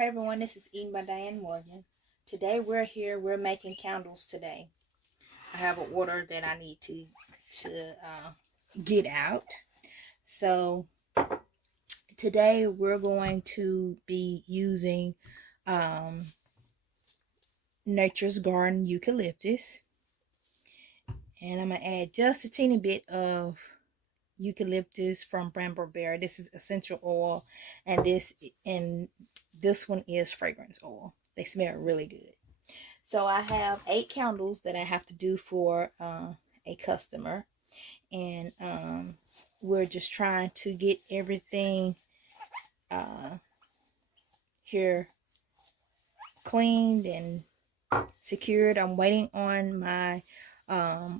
Hey everyone, this is Eden by Diane Morgan. Today we're making candles today. I have an order that I need to get out. So today we're going to be using Nature's Garden eucalyptus. And I'm going to add just a teeny bit of eucalyptus from Brambleberry. This is essential oil, and this one is fragrance oil. They smell really good. So I have 8 candles that I have to do for a customer, and we're just trying to get everything here cleaned and secured. I'm waiting on my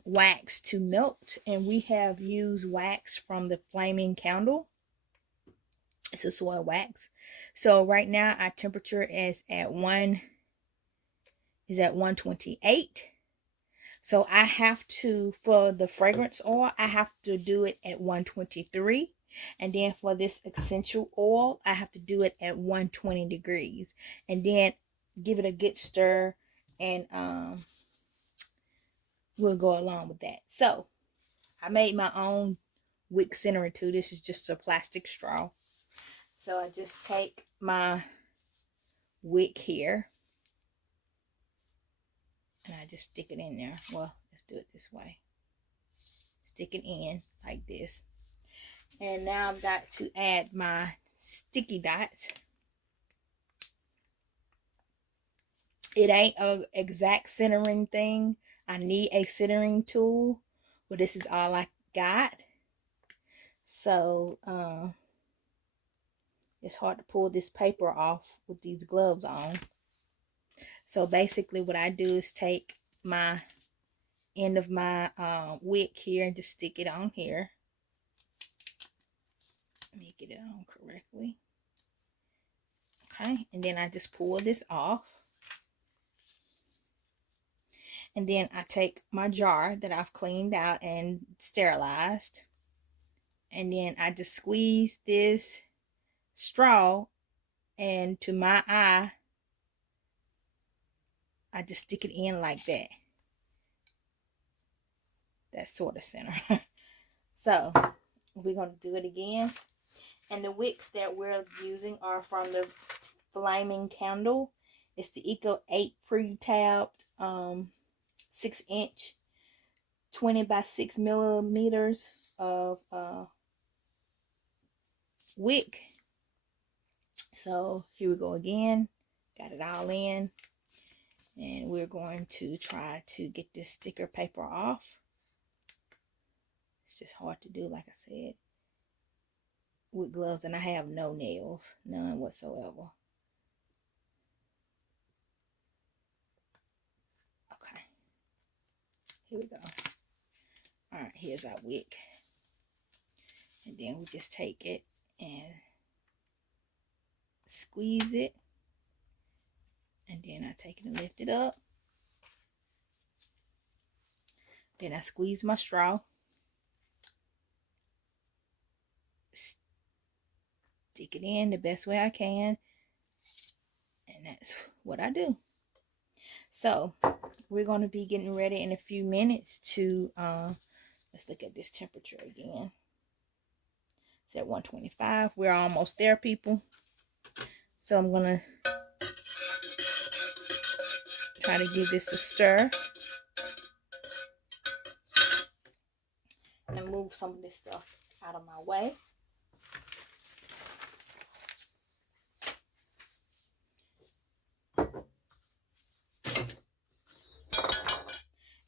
wax to melt, and we have used wax from the Flaming Candle. It's a soy wax. So right now our temperature is at 128. So I have to, for the fragrance oil, I have to do it at 123. And then for this essential oil, I have to do it at 120 degrees. And then give it a good stir, and we'll go along with that. So I made my own wick centering tool. This is just a plastic straw. So I just take my wick here, and I just stick it in there. Well, let's do it this way. Stick it in like this. And now I've got to add my sticky dots. It ain't a exact centering thing. I need a centering tool, but this is all I got. So it's hard to pull this paper off with these gloves on. So basically what I do is take my end of my wick here and just stick it on here. Let me get it on correctly. Okay, and then I just pull this off. And then I take my jar that I've cleaned out and sterilized, and then I just squeeze this straw, and to my eye I just stick it in like that. That's sort of center. So we're going to do it again. And the wicks that we're using are from the Flaming Candle. It's the Eco 8 pre-tabbed 6-inch 20 by 6 millimeters of wick. So here we go again. Got it all in. And we're going to try to get this sticker paper off. It's just hard to do, like I said, with gloves, and I have no nails, none whatsoever. Okay, here we go. All right, here's our wick, and then we just take it and squeeze it, and then I take it and lift it up. Then I squeeze my straw, stick it in the best way I can, and that's what I do. So we're going to be getting ready in a few minutes to let's look at this temperature again. It's at 125. We're almost there, people. So I'm going to try to give this a stir and move some of this stuff out of my way.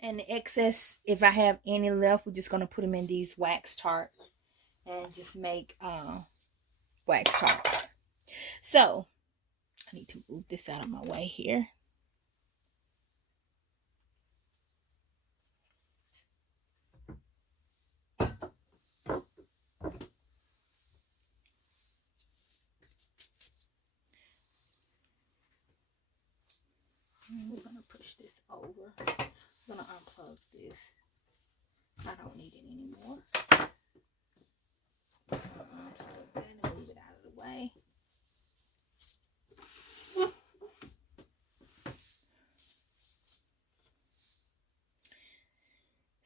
And the excess, if I have any left, we're just going to put them in these wax tarts and just make wax tarts. So I need to move this out of my way here. We're going to push this over. I'm going to unplug this. I don't need it anymore. So I'm going to unplug that and move it out of the way.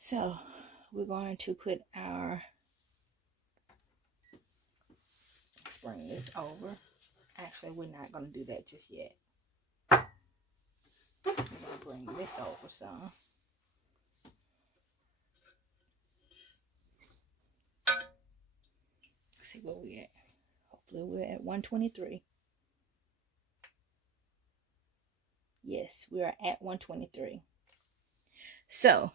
So we're going to put our, let's bring this over. Actually, we're not going to do that just yet. We're going to bring this over some. Let's see where we at. Hopefully we're at 123. Yes, we are at 123. So,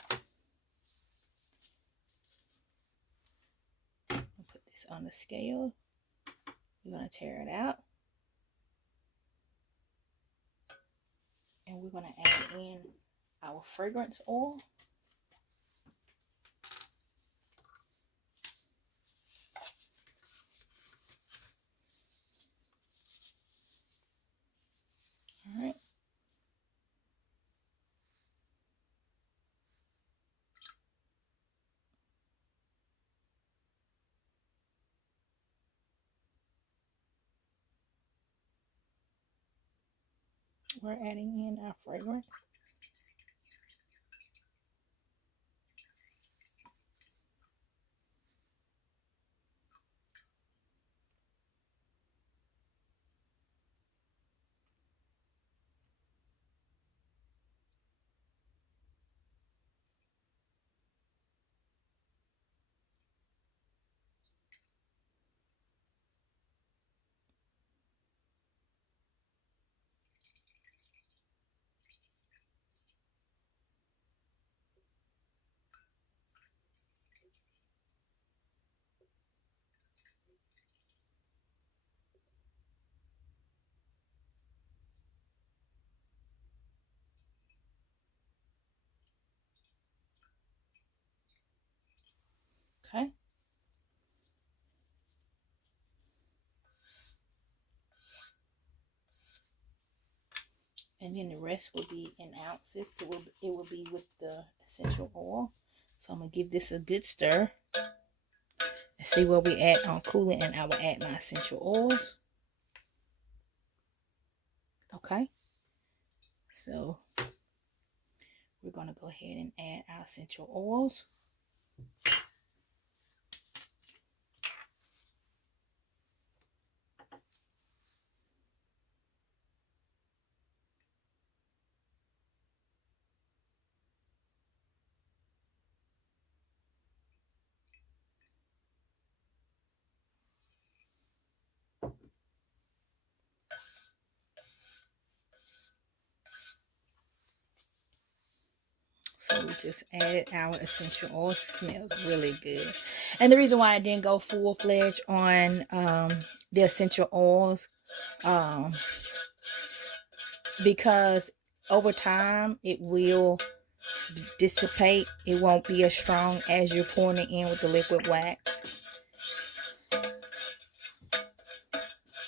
I'll put this on the scale. We're going to tear it out. And we're going to add in our fragrance oil. All right. We're adding in our fragrance. Okay. And then the rest will be in ounces. It will be with the essential oil. So I'm going to give this a good stir. And see where we at on cooling. And I will add my essential oils. Okay. So we're going to go ahead and add our essential oils. So we just added our essential oil. It smells really good. And the reason why I didn't go full-fledged on the essential oils, because over time it will dissipate. It won't be as strong as you're pouring it in with the liquid wax.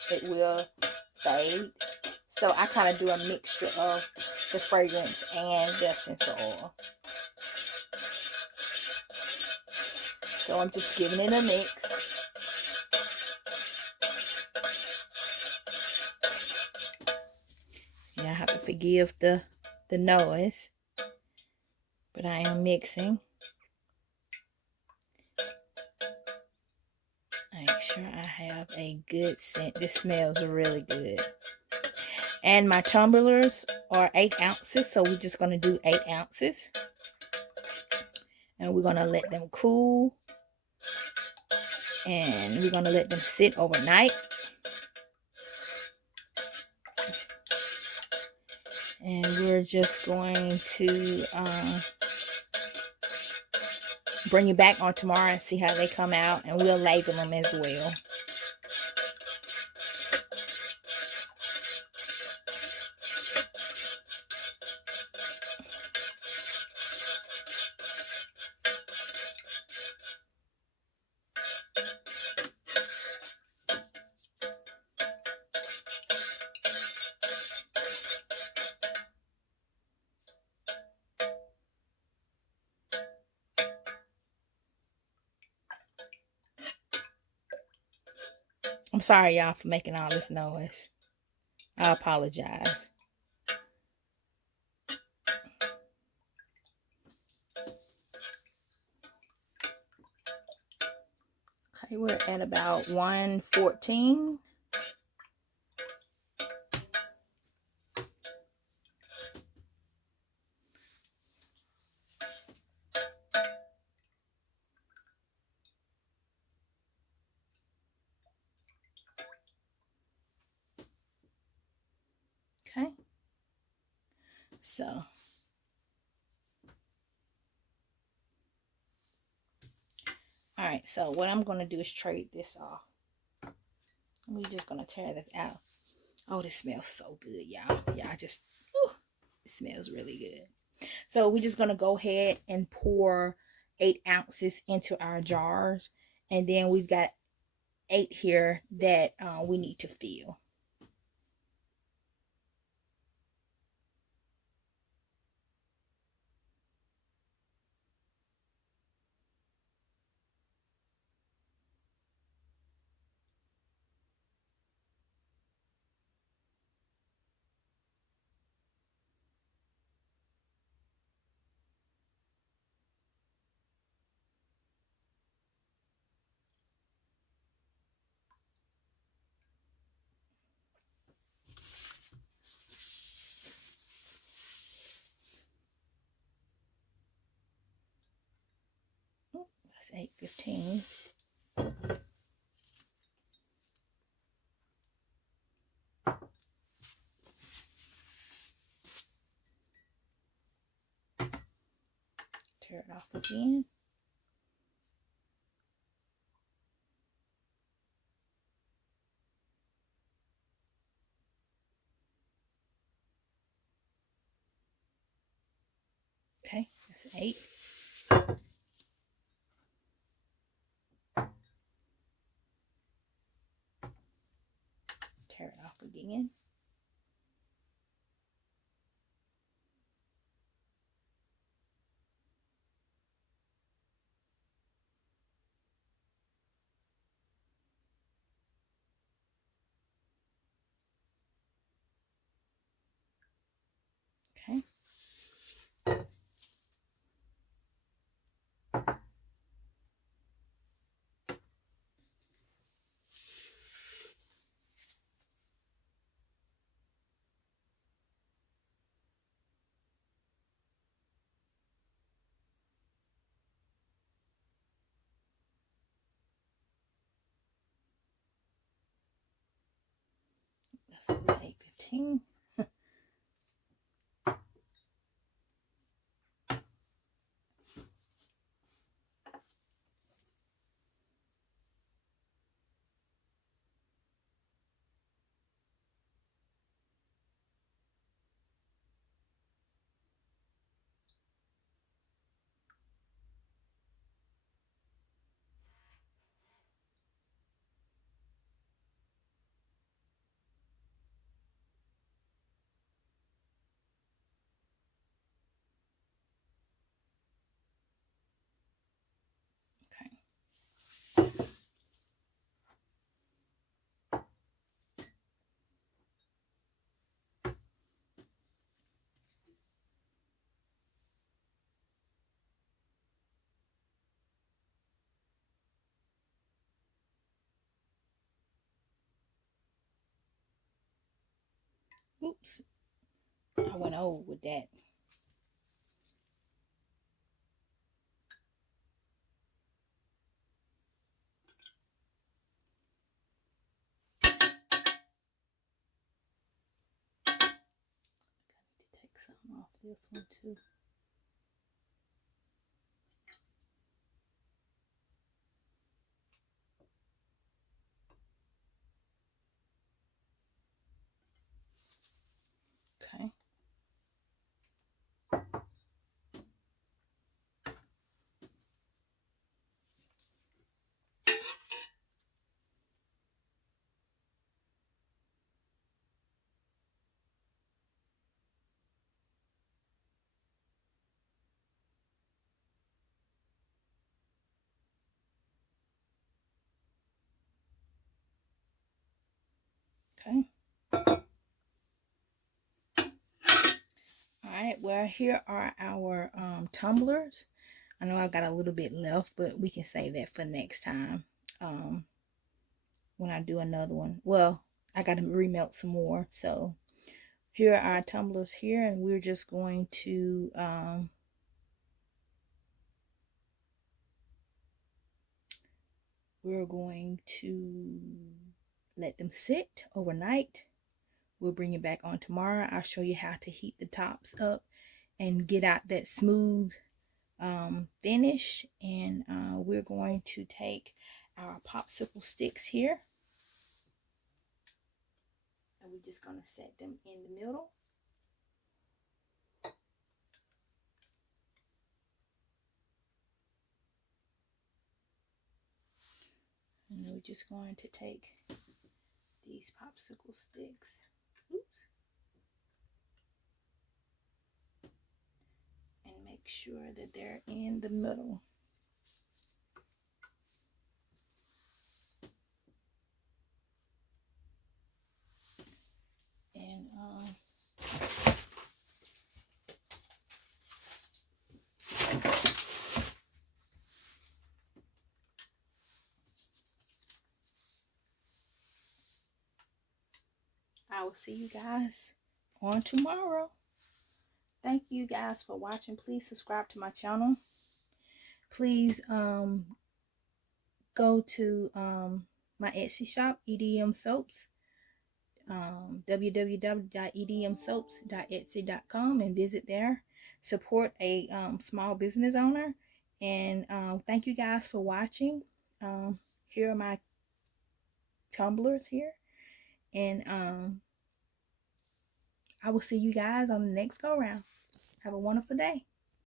It will fade. So I kind of do a mixture of the fragrance and the essential oil. So I'm just giving it a mix. Yeah, I have to forgive the noise, but I am mixing. Make sure I have a good scent. This smells really good. And my tumblers are 8 ounces, so we're just going to do 8 ounces. And we're going to let them cool. And we're going to let them sit overnight. And we're just going to bring you back on tomorrow and see how they come out. And we'll label them as well. I'm sorry, y'all, for making all this noise. I apologize. We're at about 114. Okay. So, all right. So what I'm going to do is trade this off. We're just going to tear this out. Oh, this smells so good, y'all. Yeah, it smells really good. So we're just going to go ahead and pour 8 ounces into our jars. And then we've got 8 here that we need to fill. That's 8:15. Tear it off again. Okay, that's 8. Tear it off again. Okay. That's 8:15. Okay. Oops. I went over with that. Take some off this one too. Okay. Okay. All right. Well, here are our tumblers. I know I've got a little bit left, but we can save that for next time. when I do another one. Well, I got to remelt some more. So here are our tumblers here, and we're just going to let them sit overnight. We'll bring it back on tomorrow. I'll show you how to heat the tops up and get out that smooth finish. And we're going to take our popsicle sticks here, and we're just going to set them in the middle. And we're just going to take these popsicle sticks, oops, and make sure that they're in the middle. And I will see you guys on tomorrow. Thank you guys for watching. Please subscribe to my channel. Please go to my Etsy shop, EDM Soaps, www.edmsoaps.etsy.com, and visit there. Support a small business owner. And thank you guys for watching. Here are my tumblers here. And I will see you guys on the next go round. Have a wonderful day.